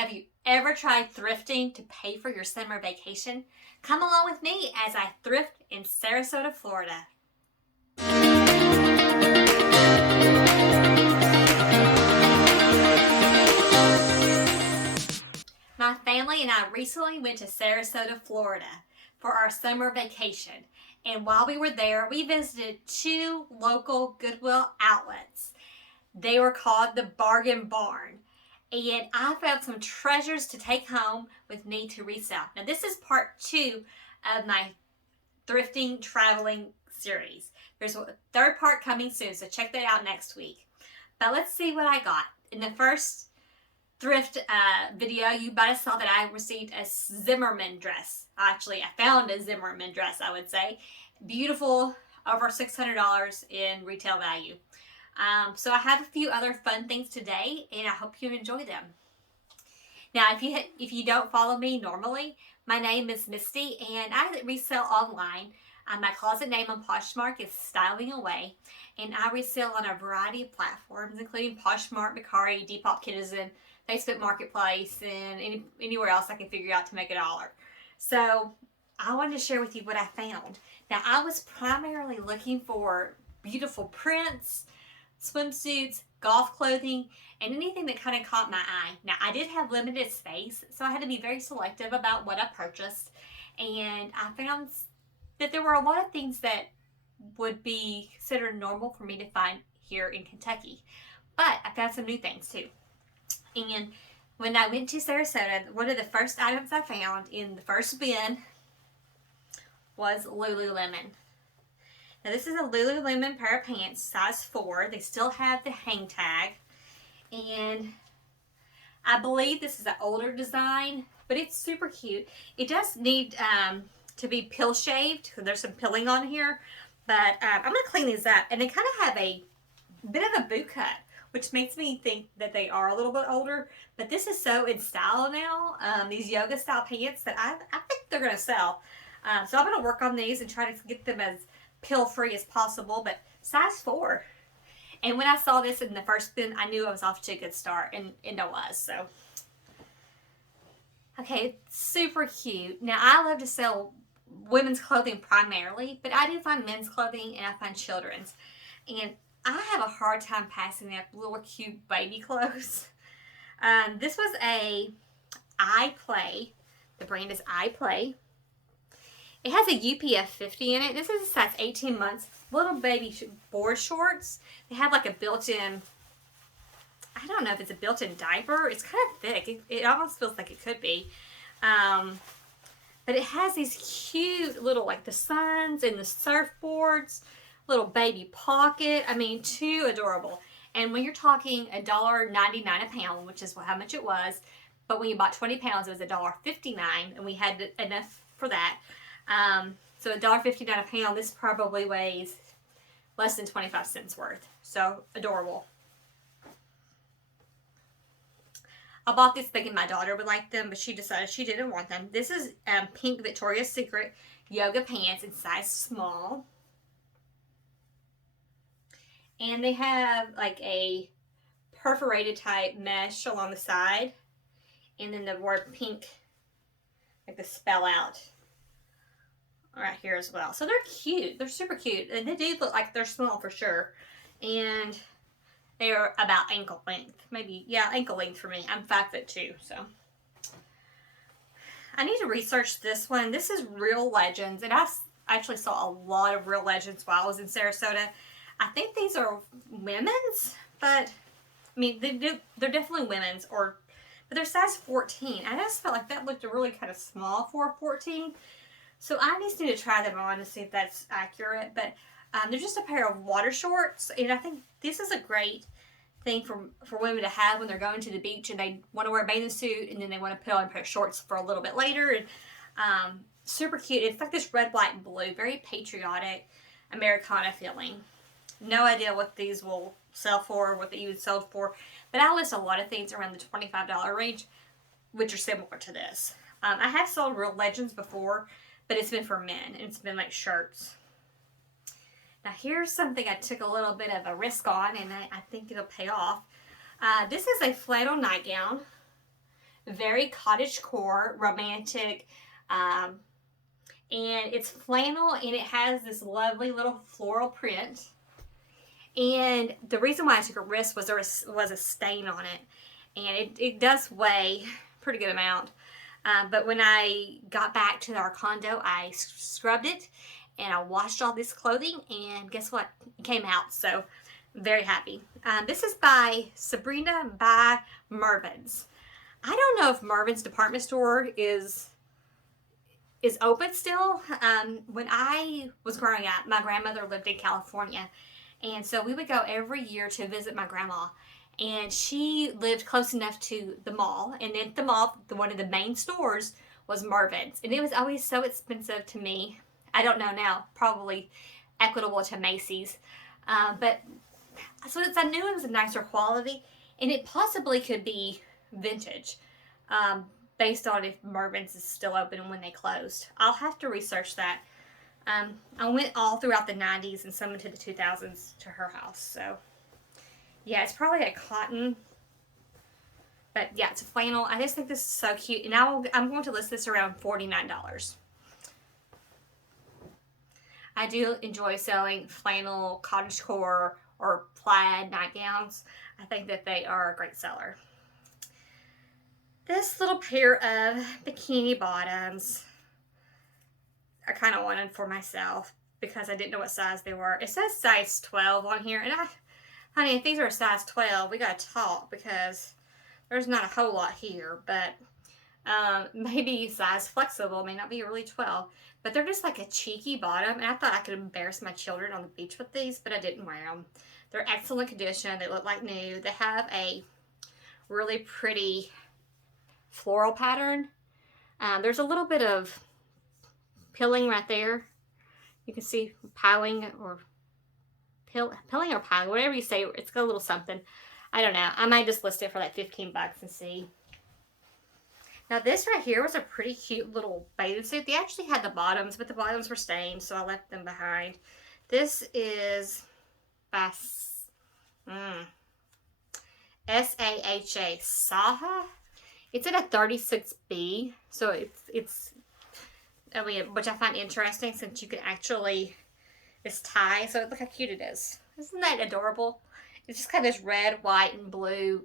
Have you ever tried thrifting to pay for your summer vacation? Come along with me as I thrift in Sarasota, Florida. My family and I recently went to Sarasota, Florida for our summer vacation. And while we were there, we visited two local Goodwill outlets. They were called the Bargain Barn. And I found some treasures to take home with me to resell. Now, this is part 2 of my thrifting traveling series. There's a third part coming soon, so check that out next week. But let's see what I got. In the first thrift video, you might have saw that I received a Zimmerman dress. Actually, I found a Zimmerman dress, I would say. Beautiful, over $600 in retail value. So I have a few other fun things today, and I hope you enjoy them. Now, if you don't follow me normally, my name is Misty, and I resell online. My closet name on Poshmark is StylingAway, and I resell on a variety of platforms, including Poshmark, Mercari, Depop, Citizen, Facebook Marketplace, and anywhere else I can figure out to make $1. So I wanted to share with you what I found. Now, I was primarily looking for beautiful prints, swimsuits, golf clothing, and anything that kind of caught my eye. Now, I did have limited space, so I had to be very selective about what I purchased, and I found that there were a lot of things that would be considered normal for me to find here in Kentucky, but I found some new things too. And when I went to Sarasota, one of the first items I found in the first bin was Lululemon. Now, this is a Lululemon pair of pants, size 4. They still have the hang tag. And I believe this is an older design, but it's super cute. It does need to be pill shaved. There's some pilling on here. But I'm going to clean these up. And they kind of have a bit of a boot cut, which makes me think that they are a little bit older. But this is so in style now, these yoga style pants, that I think they're going to sell. So I'm going to work on these and try to get them as pill-free as possible, but size 4. And when I saw this in the first bin, I knew I was off to a good start, and I was, so. Okay, super cute. Now, I love to sell women's clothing primarily, but I do find men's clothing and I find children's. And I have a hard time passing up little cute baby clothes. This was a iPlay. The brand is iPlay. It has a UPF 50 in it. This is a size 18 months. Little baby board shorts. They have like a built-in, I don't know if it's a built-in diaper. It's kind of thick. It almost feels like it could be. But it has these cute little, like the suns and the surfboards. Little baby pocket. I mean, too adorable. And when you're talking $1.99 a pound, which is how much it was, but when you bought 20 pounds, it was $1.59, and we had enough for that. So $1.59 a pound, this probably weighs less than 25 cents worth. So adorable. I bought this thinking my daughter would like them, but she decided she didn't want them. This is pink Victoria's Secret yoga pants in size small. And they have like a perforated type mesh along the side. And then the word pink, like the spell out right here as well. So they're cute. They're super cute. And they do look like they're small for sure. And they're about ankle length. Maybe, yeah, ankle length for me. I'm 5'2", so. I need to research this one. This is Real Legends. And I actually saw a lot of Real Legends while I was in Sarasota. I think these are women's, but I mean, they're definitely women's, but they're size 14. I just felt like that looked really kind of small for a 14. So I just need to try them on to see if that's accurate. But they're just a pair of water shorts, and I think this is a great thing for women to have when they're going to the beach and they want to wear a bathing suit, and then they want to put on a pair of shorts for a little bit later. And super cute. It's like this red, white, and blue, very patriotic, Americana feeling. No idea what these will sell for, what they even sold for. But I list a lot of things around the $25 range, which are similar to this. I have sold Real Legends before, but it's been for men, and it's been like shirts. Now here's something I took a little bit of a risk on, and I think it'll pay off. This is a flannel nightgown. very cottagecore, romantic, and it's flannel, and it has this lovely little floral print. And the reason why I took a risk was there was a stain on it, and it does weigh a pretty good amount. But when I got back to our condo, I scrubbed it and I washed all this clothing, and guess what? It came out. So I'm very happy. This is by Sabrina by Mervyn's. I don't know if Mervyn's department store is open still. When I was growing up, my grandmother lived in California, and so we would go every year to visit my grandma. And she lived close enough to the mall, and at the mall, one of the main stores was Mervyn's, and it was always so expensive to me. I don't know now, probably equitable to Macy's, but so I knew it was a nicer quality, and it possibly could be vintage, based on if Mervyn's is still open and when they closed. I'll have to research that. I went all throughout the 90s and some into the 2000s to her house, so yeah, it's probably a cotton, but yeah, it's a flannel. I just think this is so cute, and I'm going to list this around $49. I do enjoy selling flannel, cottagecore, or plaid nightgowns. I think that they are a great seller. This little pair of bikini bottoms, I kind of wanted for myself because I didn't know what size they were. It says size 12 on here, and honey, if these are a size 12, we gotta talk because there's not a whole lot here, but maybe size flexible, may not be really 12, but they're just like a cheeky bottom, and I thought I could embarrass my children on the beach with these, but I didn't wear them. They're excellent condition. They look like new. They have a really pretty floral pattern. There's a little bit of pilling right there. You can see piling or pilling or piling, whatever you say. It's got a little something. I don't know. I might just list it for like 15 bucks and see. Now this right here was a pretty cute little bathing suit. They actually had the bottoms, but the bottoms were stained, so I left them behind. This is by S-A-H-A, Saha. It's in a 36B, so it's I mean, which I find interesting since you can actually, this tie, so look how cute it is. Isn't that adorable? It's just kind of this red, white, and blue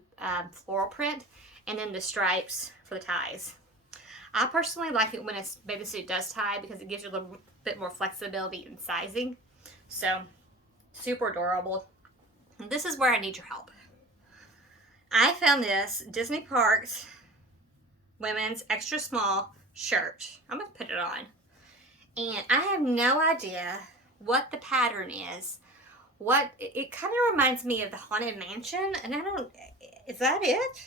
floral print, and then the stripes for the ties. I personally like it when a bathing suit does tie because it gives you a little bit more flexibility in sizing. So, super adorable. And this is where I need your help. I found this Disney Parks women's extra small shirt. I'm going to put it on. And I have no idea what the pattern is. It kind of reminds me of the Haunted Mansion, and is that it?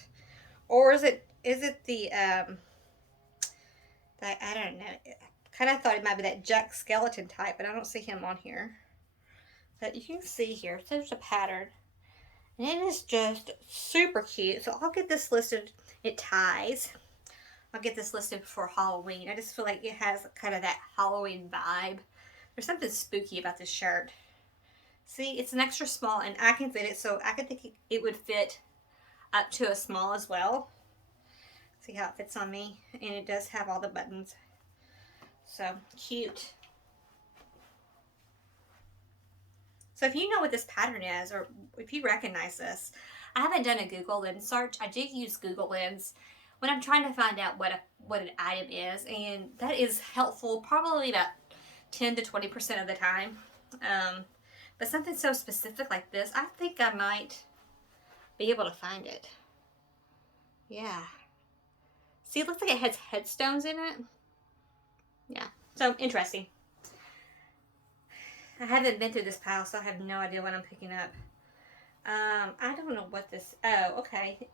Or is it the, I don't know. I kind of thought it might be that Jack Skeleton type, but I don't see him on here. But you can see here, so there's a pattern. And it is just super cute. So I'll get this listed. It ties. I'll get this listed before Halloween. I just feel like it has kind of that Halloween vibe. There's something spooky about this shirt. See, it's an extra small, and I can fit it, so I could think it would fit up to a small as well. See how it fits on me? And it does have all the buttons. So, cute. So if you know what this pattern is, or if you recognize this, I haven't done a Google Lens search. I do use Google Lens when I'm trying to find out what an item is, and that is helpful probably about 10 to 20% of the time. But something so specific like this, I think I might be able to find it. Yeah. See, it looks like it has headstones in it. Yeah, so interesting. I haven't been through this pile, so I have no idea what I'm picking up. I don't know what this, oh, okay.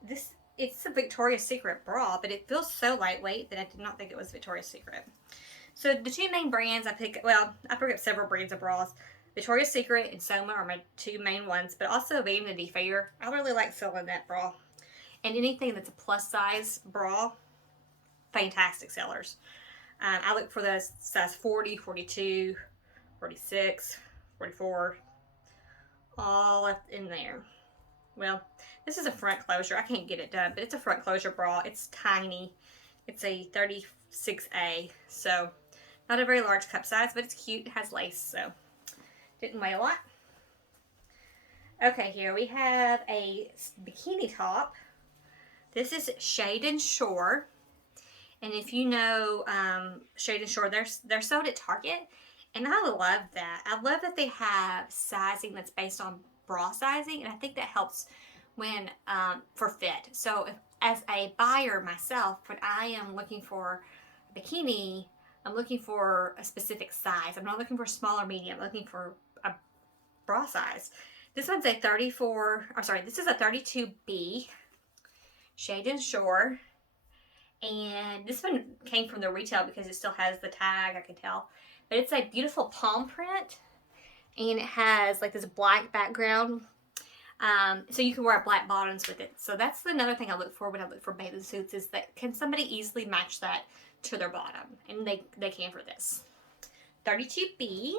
It's a Victoria's Secret bra, but it feels so lightweight that I did not think it was Victoria's Secret. So the two main brands I pick up several brands of bras. Victoria's Secret and Soma are my two main ones, but also Vanity Fair. I really like selling that bra. And anything that's a plus size bra, fantastic sellers. I look for those size 40, 42, 46, 44, all up in there. well, this is a front closure. I can't get it done, but it's a front closure bra. It's tiny. It's a 36A, so not a very large cup size, but it's cute. It has lace, so didn't weigh a lot. Okay, here we have a bikini top. This is Shade and Shore. And if you know Shade and Shore, they're sold at Target. And I love that. I love that they have sizing that's based on bra sizing. And I think that helps when for fit. So as a buyer myself, when I am looking for a bikini, I'm looking for a specific size. I'm not looking for small or medium. I'm looking for a bra size. This one's a 34, or sorry, this is a 32B, Shade and Shore. And this one came from the retail because it still has the tag, I can tell. But it's a beautiful palm print. And it has like this black background. So you can wear black bottoms with it. So that's another thing I look for when I look for bathing suits, is that can somebody easily match that to their bottom? And they can for this. 32B.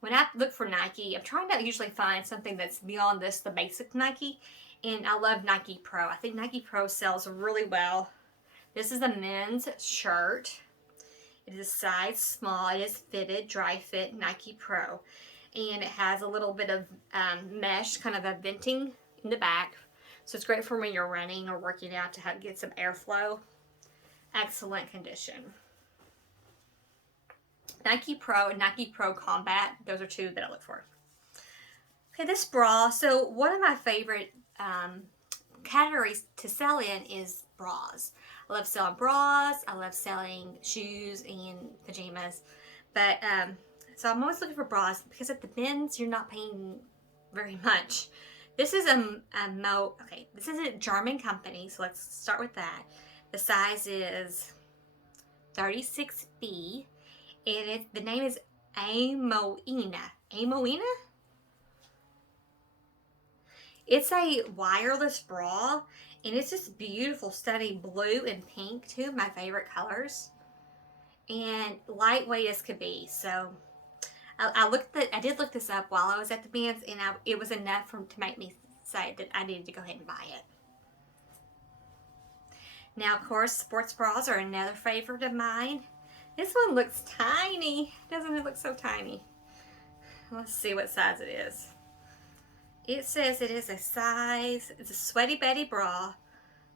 When I look for Nike, I'm trying to usually find something that's beyond this, the basic Nike. And I love Nike Pro. I think Nike Pro sells really well. This is a men's shirt. It is size small. It is fitted, dry fit, Nike Pro. And it has a little bit of mesh, kind of a venting in the back. So it's great for when you're running or working out to get some airflow. Excellent condition. Nike Pro and Nike Pro Combat. Those are two that I look for. Okay, this bra. So one of my favorite categories to sell in is bras. I love selling bras. I love selling shoes and pajamas. But so I'm always looking for bras because at the men's you're not paying very much. This is this is a German company, so let's start with that. The size is 36B. And the name is Amoina. Amoina? It's a wireless bra, and it's just beautiful, stunning blue and pink, two of my favorite colors, and lightweight as could be. So I did look this up while I was at the men's, and it was enough to make me say that I needed to go ahead and buy it. Now, of course, sports bras are another favorite of mine. This one looks tiny. Doesn't it look so tiny? Let's see what size it is. It says it is it's a Sweaty Betty bra,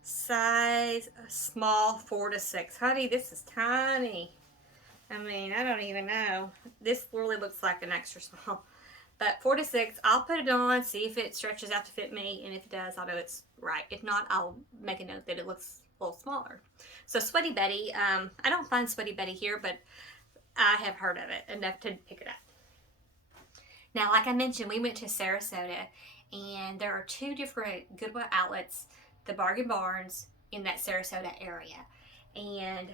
size small 4 to 6. Honey, this is tiny. I mean, I don't even know. This really looks like an extra small. But 4 to 6, I'll put it on, see if it stretches out to fit me, and if it does, I'll know it's right. If not, I'll make a note that it looks a little smaller. So Sweaty Betty, I don't find Sweaty Betty here, but I have heard of it enough to pick it up. Now, like I mentioned, we went to Sarasota, and there are 2 different Goodwill outlets, the Bargain Barns, in that Sarasota area. And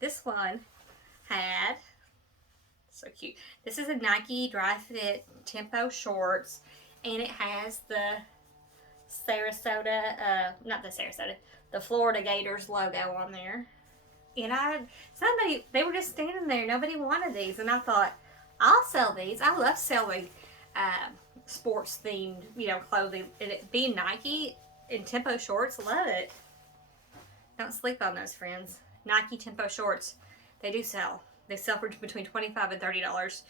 this one had, so cute, this is a Nike Dry Fit Tempo Shorts, and it has the the Florida Gators logo on there. And they were just standing there, nobody wanted these, and I thought, I'll sell these. I love selling sports themed, clothing, and it being Nike and Tempo Shorts, love it. Don't sleep on those, friends. Nike Tempo Shorts, they do sell. They sell for between $25 and $30,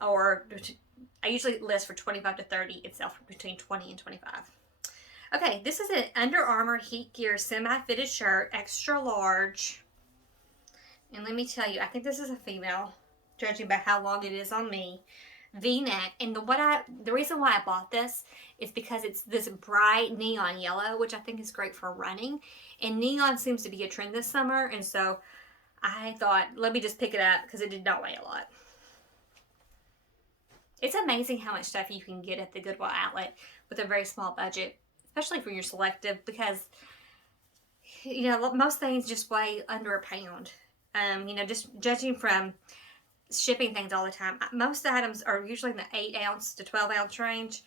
or I usually list for $25 to $30. It sells for between $20 and $25. Okay, this is an Under Armour Heat Gear semi-fitted shirt, extra large. And let me tell you, I think this is a female, judging by how long it is on me. V-neck, and the reason why I bought this is because it's this bright neon yellow, which I think is great for running. And neon seems to be a trend this summer, and so I thought, let me just pick it up because it did not weigh a lot. It's amazing how much stuff you can get at the Goodwill outlet with a very small budget, especially when you're selective, because most things just weigh under a pound. Just judging from shipping things all the time, most items are usually in the 8 ounce to 12 ounce range,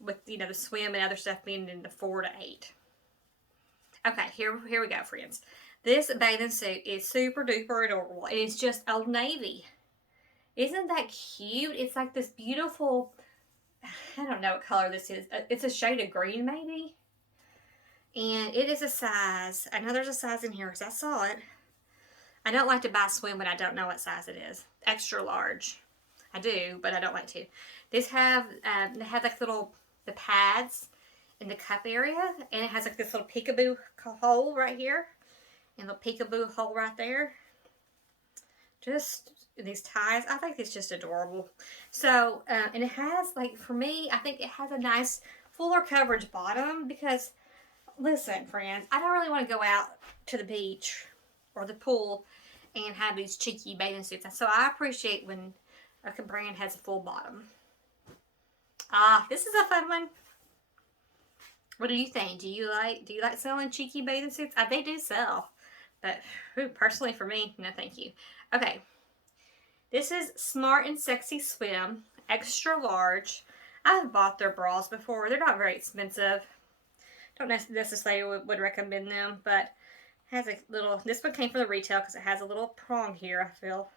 with the swim and other stuff being in the 4 to 8. Okay, here we go, friends. This bathing suit is super duper adorable. It is just Old Navy. Isn't that cute? It's like this beautiful don't know what color this is. It's a shade of green maybe. And it is a size, I know there's a size in here because I saw it. I don't like to buy swim when I don't know what size it is. Extra large. I do, but I don't like to. These have, they have like the pads in the cup area. And it has like this little peekaboo hole right here. And a peekaboo hole right there. Just these ties. I think it's just adorable. So, and it has like, for me, I think it has a nice fuller coverage bottom because, listen, friends, I don't really want to go out to the beach or the pool and have these cheeky bathing suits. So I appreciate when a brand has a full bottom. This is a fun one. What do you think? Do you like selling cheeky bathing suits? They do sell, but personally for me, no thank you. Okay, this is Smart and Sexy Swim, extra large. I've bought their bras before. They're not very expensive. Don't necessarily would recommend them, but has a little, this one came from the retail because it has a little prong here, I feel.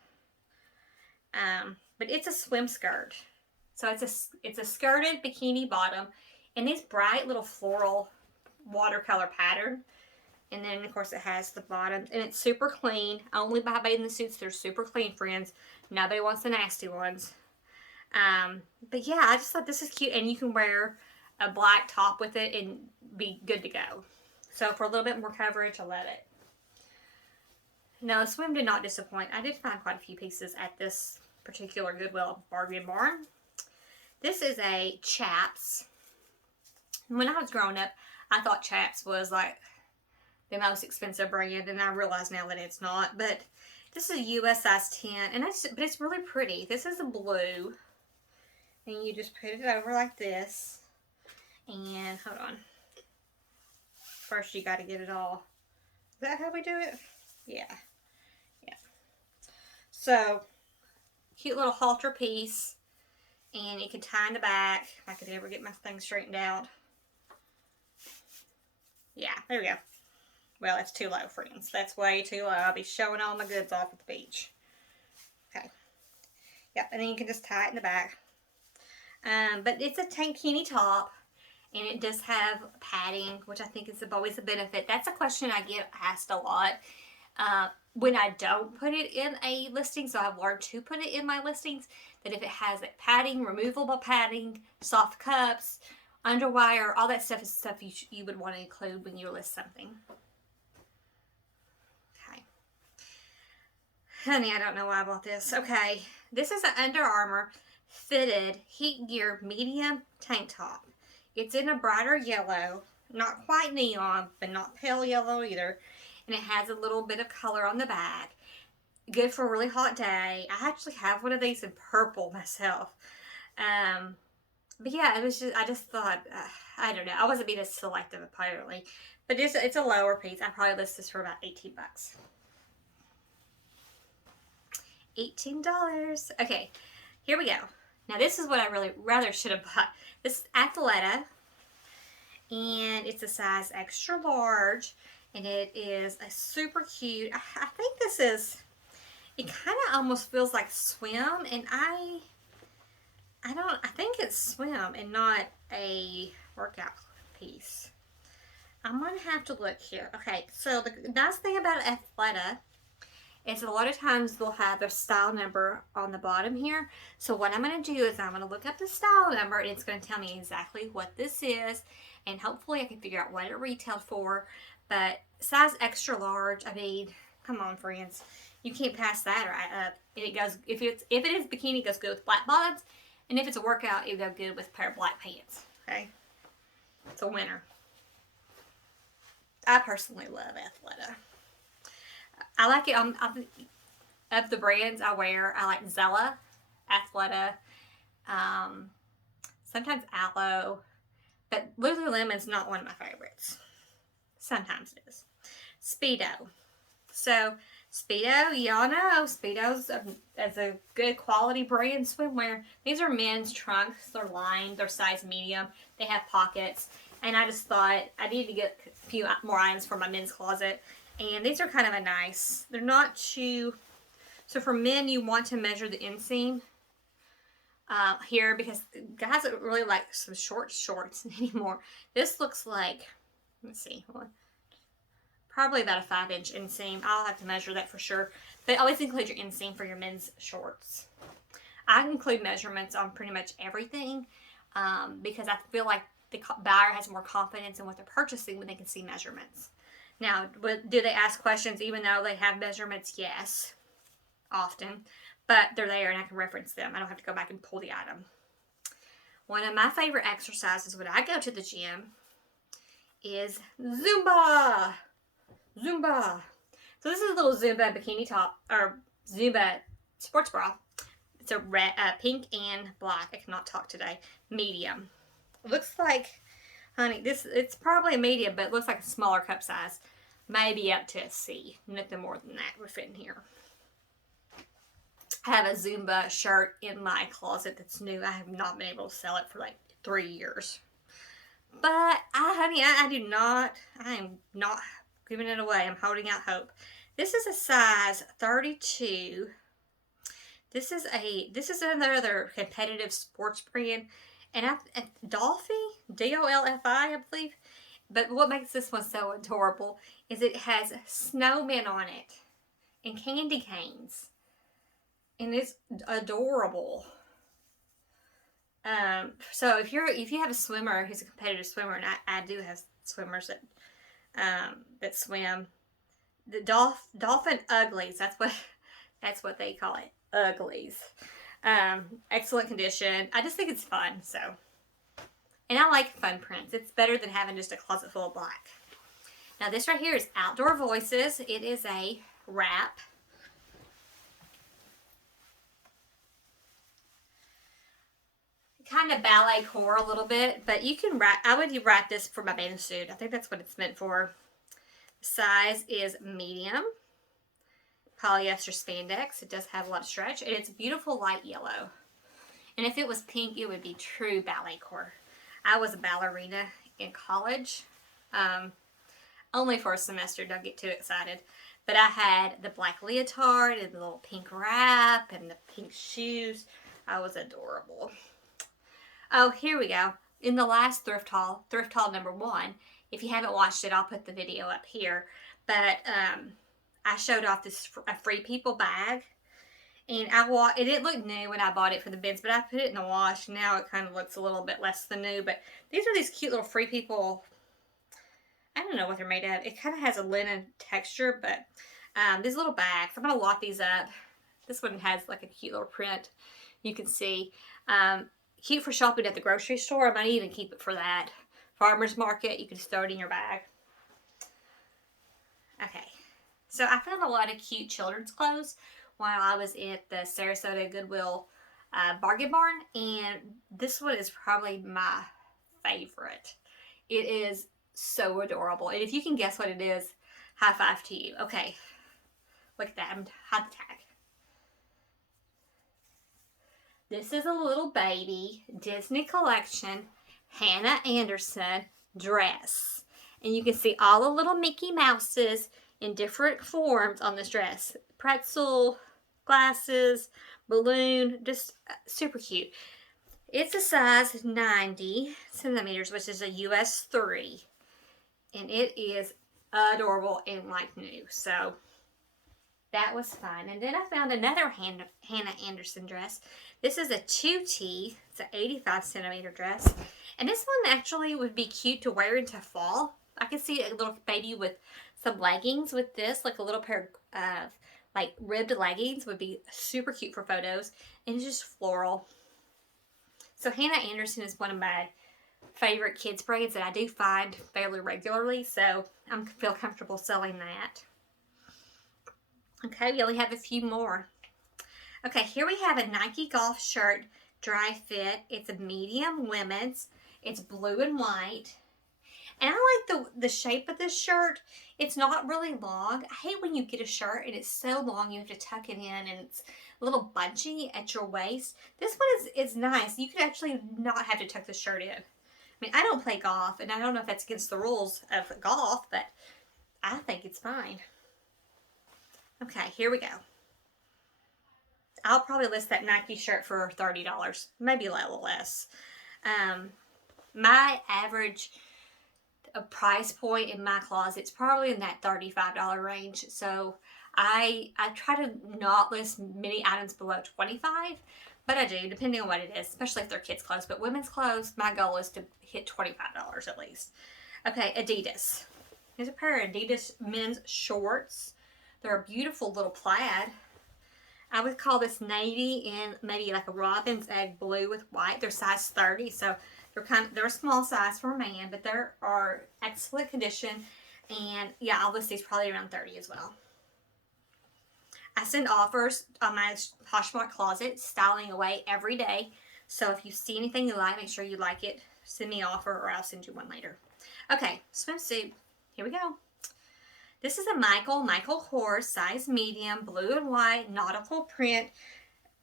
But it's a swim skirt. So it's a skirted bikini bottom and these bright little floral watercolor pattern. And then of course it has the bottom and it's super clean. I only buy bathing suits. They're super clean, friends. Nobody wants the nasty ones. But yeah, I just thought this is cute and you can wear a black top with it and be good to go. So for a little bit more coverage, I love it. Now the swim did not disappoint. I did find quite a few pieces at this particular Goodwill bargain barn. This is a Chaps. When I was growing up, I thought Chaps was like the most expensive brand, and I realize now that it's not. But this is a US size 10, and but it's really pretty. This is a blue, and you just put it over like this. And hold on. First, you got to get it all. Is that how we do it? Yeah. Yeah. So, cute little halter piece. And you can tie in the back. If I could ever get my thing straightened out. Yeah, there we go. Well, it's too low, friends. That's way too low. I'll be showing all my goods off at the beach. Okay. Yep, and then you can just tie it in the back. But it's a tankini top. And it does have padding, which I think is always a benefit. That's a question I get asked a lot when I don't put it in a listing. So I've learned to put it in my listings. That if it has like padding, removable padding, soft cups, underwire, all that stuff is stuff you would want to include when you list something. Okay. Honey, I don't know why I bought this. Okay. This is an Under Armour fitted heat gear medium tank top. It's in a brighter yellow, not quite neon, but not pale yellow either. And it has a little bit of color on the back. Good for a really hot day. I actually have one of these in purple myself. But yeah, it was just, I just thought, I don't know. I wasn't being as selective apparently. But it's a lower piece. I probably list this for about 18 bucks. $18. Okay, here we go. Now this is what I really rather should have bought. This is Athleta, and it's a size extra large, and it is a super cute, I think this is, it kind of almost feels like swim, and I think it's swim and not a workout piece. I'm going to have to look here. Okay, so the nice thing about Athleta is a lot of times they'll have their style number on the bottom here. So what I'm going to do is I'm going to look up the style number and it's going to tell me exactly what this is. And hopefully I can figure out what it retailed for. But size extra large, I mean, come on friends. You can't pass that right up. And it goes, if it is bikini, it goes good with black bottoms. And if it's a workout, it'll go good with a pair of black pants. Okay? It's a winner. I personally love Athleta. I like it of the brands I wear. I like Zella, Athleta, sometimes Aloe, but Lululemon's not one of my favorites. Sometimes it is. Speedo. So Speedo, y'all know Speedo's a good quality brand swimwear. These are men's trunks. They're lined. They're size medium. They have pockets. And I just thought I needed to get a few more items for my men's closet. And these are kind of a nice, they're not too, so for men you want to measure the inseam. here because guys don't really like some short shorts anymore. This looks like, let's see, probably about a 5-inch inseam. I'll have to measure that for sure. But always include your inseam for your men's shorts. I include measurements on pretty much everything because I feel like the buyer has more confidence in what they're purchasing when they can see measurements. Now, do they ask questions even though they have measurements? Yes, often. But they're there and I can reference them. I don't have to go back and pull the item. One of my favorite exercises when I go to the gym is Zumba. Zumba. So this is a little Zumba bikini top, or Zumba sports bra. It's a red, pink and black. I cannot talk today. Medium. It looks like, honey, it's probably a medium, but it looks like a smaller cup size. Maybe up to a C. Nothing more than that would fit in here. I have a Zumba shirt in my closet that's new. I have not been able to sell it for like 3 years. But I am not giving it away. I'm holding out hope. This is a size 32. This is another competitive sports brand. And Dolphy, D-O-L-F-I, I believe. But what makes this one so adorable is it has snowmen on it and candy canes. And it's adorable. So if you have a swimmer who's a competitive swimmer, and I do have swimmers that swim, the dolphin uglies. That's what they call it, uglies. Excellent condition. I just think it's fun. So, and I like fun prints. It's better than having just a closet full of black. Now this right here is Outdoor Voices. It is a wrap. Kind of ballet core a little bit, but you can wrap. I would wrap this for my bathing suit. I think that's what it's meant for. The size is medium. Polyester spandex. It does have a lot of stretch, and it's beautiful light yellow. And if it was pink, it would be true ballet core. I was a ballerina in college, only for a semester. Don't get too excited. But I had the black leotard and the little pink wrap and the pink shoes. I was adorable. Oh, here we go. In the last thrift haul number 1, if you haven't watched it, I'll put the video up here. But I showed off a Free People bag. And it didn't look new when I bought it for the bins, but I put it in the wash. Now it kind of looks a little bit less than new. But these are these cute little Free People. I don't know what they're made of. It kind of has a linen texture, but these little bags. I'm going to lock these up. This one has like a cute little print. You can see. Cute for shopping at the grocery store. I might even keep it for that. Farmer's market, you can just throw it in your bag. Okay, so I found a lot of cute children's clothes while I was at the Sarasota Goodwill bargain barn, and this one is probably my favorite. It is so adorable, and if you can guess what it is, high five to you. Okay, look at that. I'm hide the tag. This is a little baby Disney collection Hannah Anderson dress. And you can see all the little Mickey Mouses in different forms on this dress. Pretzel, glasses, balloon, just super cute. It's a size 90 centimeters, which is a US 3. And it is adorable and like new. So that was fun. And then I found another Hannah Anderson dress. This is a 2T. It's an 85 centimeter dress. And this one actually would be cute to wear into fall. I could see a little baby with some leggings with this. Like a little pair of like ribbed leggings would be super cute for photos. And it's just floral. So Hannah Anderson is one of my favorite kids brands that I do find fairly regularly. So I feel comfortable selling that. Okay, we only have a few more. Okay, here we have a Nike golf shirt, dry fit. It's a medium women's. It's blue and white. And I like the shape of this shirt. It's not really long. I hate when you get a shirt and it's so long you have to tuck it in and it's a little bunchy at your waist. This one is nice. You could actually not have to tuck the shirt in. I mean, I don't play golf, and I don't know if that's against the rules of golf, but I think it's fine. Okay, here we go. I'll probably list that Nike shirt for $30, maybe a little less. My average price point in my closet's probably in that $35 range. So I try to not list many items below $25, but I do, depending on what it is, especially if they're kids' clothes. But women's clothes, my goal is to hit $25 at least. Okay, Adidas. Here's a pair of Adidas men's shorts. They're a beautiful little plaid. I would call this navy and maybe like a robin's egg blue with white. They're size 30, so they're a small size for a man, but they are excellent condition. And yeah, I'll list these probably around 30 as well. I send offers on my Poshmark closet, StylingAway, every day. So if you see anything you like, make sure you like it. Send me an offer or I'll send you one later. Okay, swimsuit. Here we go. This is a Michael Kors, size medium, blue and white, nautical print,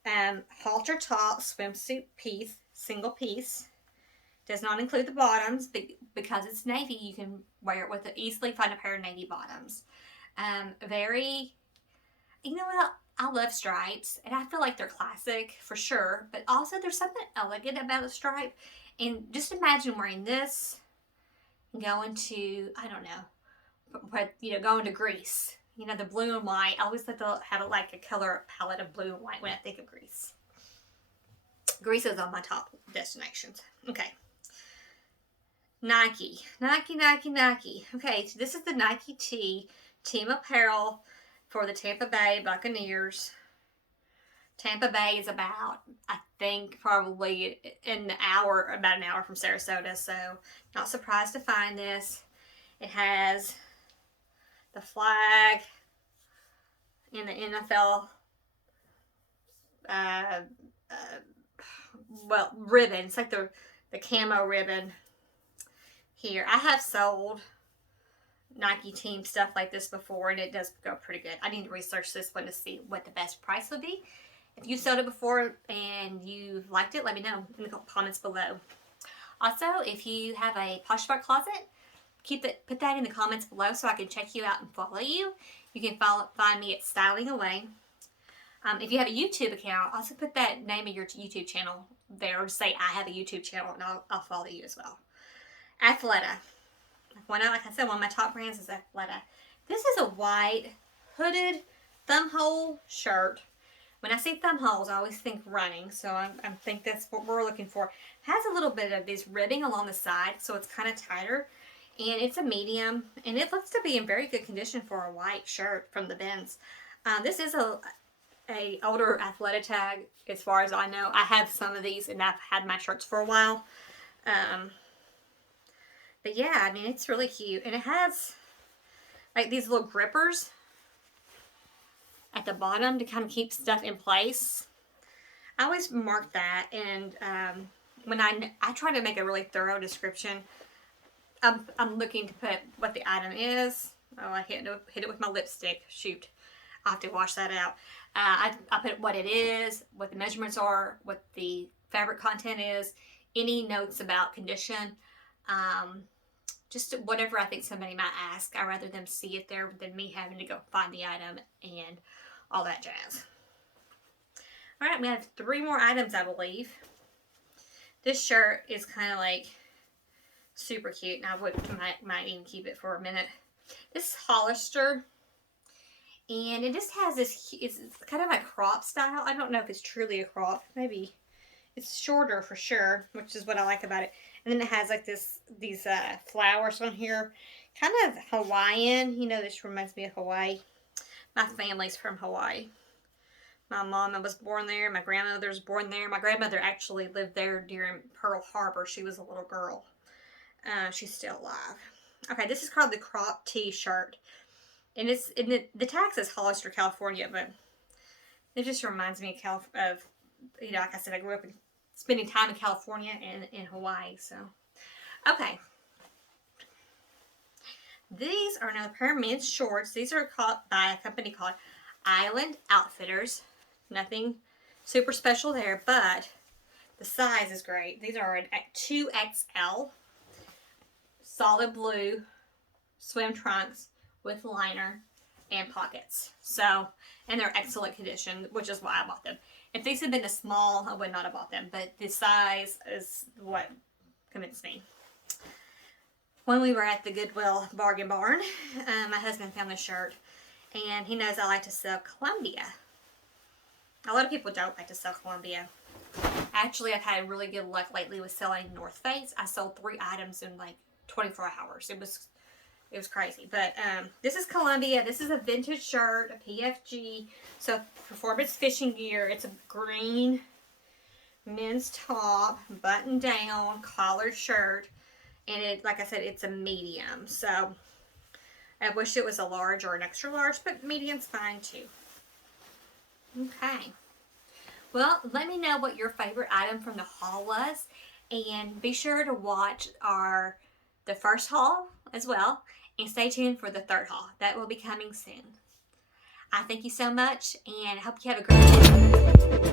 halter top swimsuit piece, single piece. Does not include the bottoms because it's navy. You can wear it with easily find a pair of navy bottoms. Very, you know what? I love stripes, and I feel like they're classic for sure. But also, there's something elegant about a stripe. And just imagine wearing this and going to, I don't know, but going to Greece. You know, the blue and white. I always like to have like a color palette of blue and white when I think of Greece. Greece is on my top destinations. Okay. Nike. Okay, so this is the Nike tee, team apparel for the Tampa Bay Buccaneers. Tampa Bay is about, I think, probably about an hour from Sarasota, so not surprised to find this. It has the flag in the NFL, ribbon. It's like the camo ribbon. Here, I have sold Nike team stuff like this before, and it does go pretty good. I need to research this one to see what the best price would be. If you sold it before and you liked it, let me know in the comments below. Also, if you have a Poshmark closet, put that in the comments below so I can check you out and follow you. You can find me at StylingAway. If you have a YouTube account, also put that name of your YouTube channel there, or say I have a YouTube channel, and I'll follow you as well. Athleta. Like I said, one of my top brands is Athleta. This is a white hooded thumb hole shirt. When I see thumb holes, I always think running, so I think that's what we're looking for. It has a little bit of this ribbing along the side, so it's kind of tighter, and it's a medium, and it looks to be in very good condition for a white shirt from the bins. This is a older Athleta tag, as far as I know. I have some of these, and I've had my shirts for a while. But yeah, I mean, it's really cute. And it has like these little grippers at the bottom to kind of keep stuff in place. I always mark that, and when I try to make a really thorough description, I'm looking to put what the item is. Oh, I hit it with my lipstick. Shoot. I'll have to wash that out. I put what it is, what the measurements are, what the fabric content is, any notes about condition, just whatever I think somebody might ask. I'd rather them see it there than me having to go find the item and all that jazz. All right, we have 3 more items, I believe. This shirt is kind of like super cute, and I might even keep it for a minute. This is Hollister, and it just has this, it's kind of a crop style. I don't know if it's truly a crop. Maybe it's shorter for sure, which is what I like about it. And then it has like these flowers on here, kind of Hawaiian. You know, this reminds me of Hawaii. My family's from Hawaii. My mama was born there. My grandmother was born there. My grandmother actually lived there during Pearl Harbor. She was a little girl. She's still alive. Okay, this is called the crop t-shirt. And the tag says Hollister, California, but it just reminds me of, you know, like I said, I grew up spending time in California and in Hawaii, so. Okay. These are another pair of men's shorts. These are called by a company called Island Outfitters. Nothing super special there, but the size is great. These are an 2XL. Solid blue swim trunks with liner. and pockets. So, and they're excellent condition, which is why I bought them. If these had been a small, I would not have bought them, but the size is what convinced me. When we were at the Goodwill bargain barn, my husband found this shirt, and he knows I like to sell Columbia. A lot of people don't like to sell Columbia. Actually, I've had really good luck lately with selling North Face. I sold 3 items in like 24 hours. It was crazy. But this is Columbia. This is a vintage shirt, a PFG. So performance fishing gear. It's a green men's top, button down, collared shirt. And it, like I said, it's a medium. So I wish it was a large or an extra large, but medium's fine too. Okay. Well, let me know what your favorite item from the haul was. And be sure to watch the first haul as well. And stay tuned for the third haul. That will be coming soon. I thank you so much, and I hope you have a great day.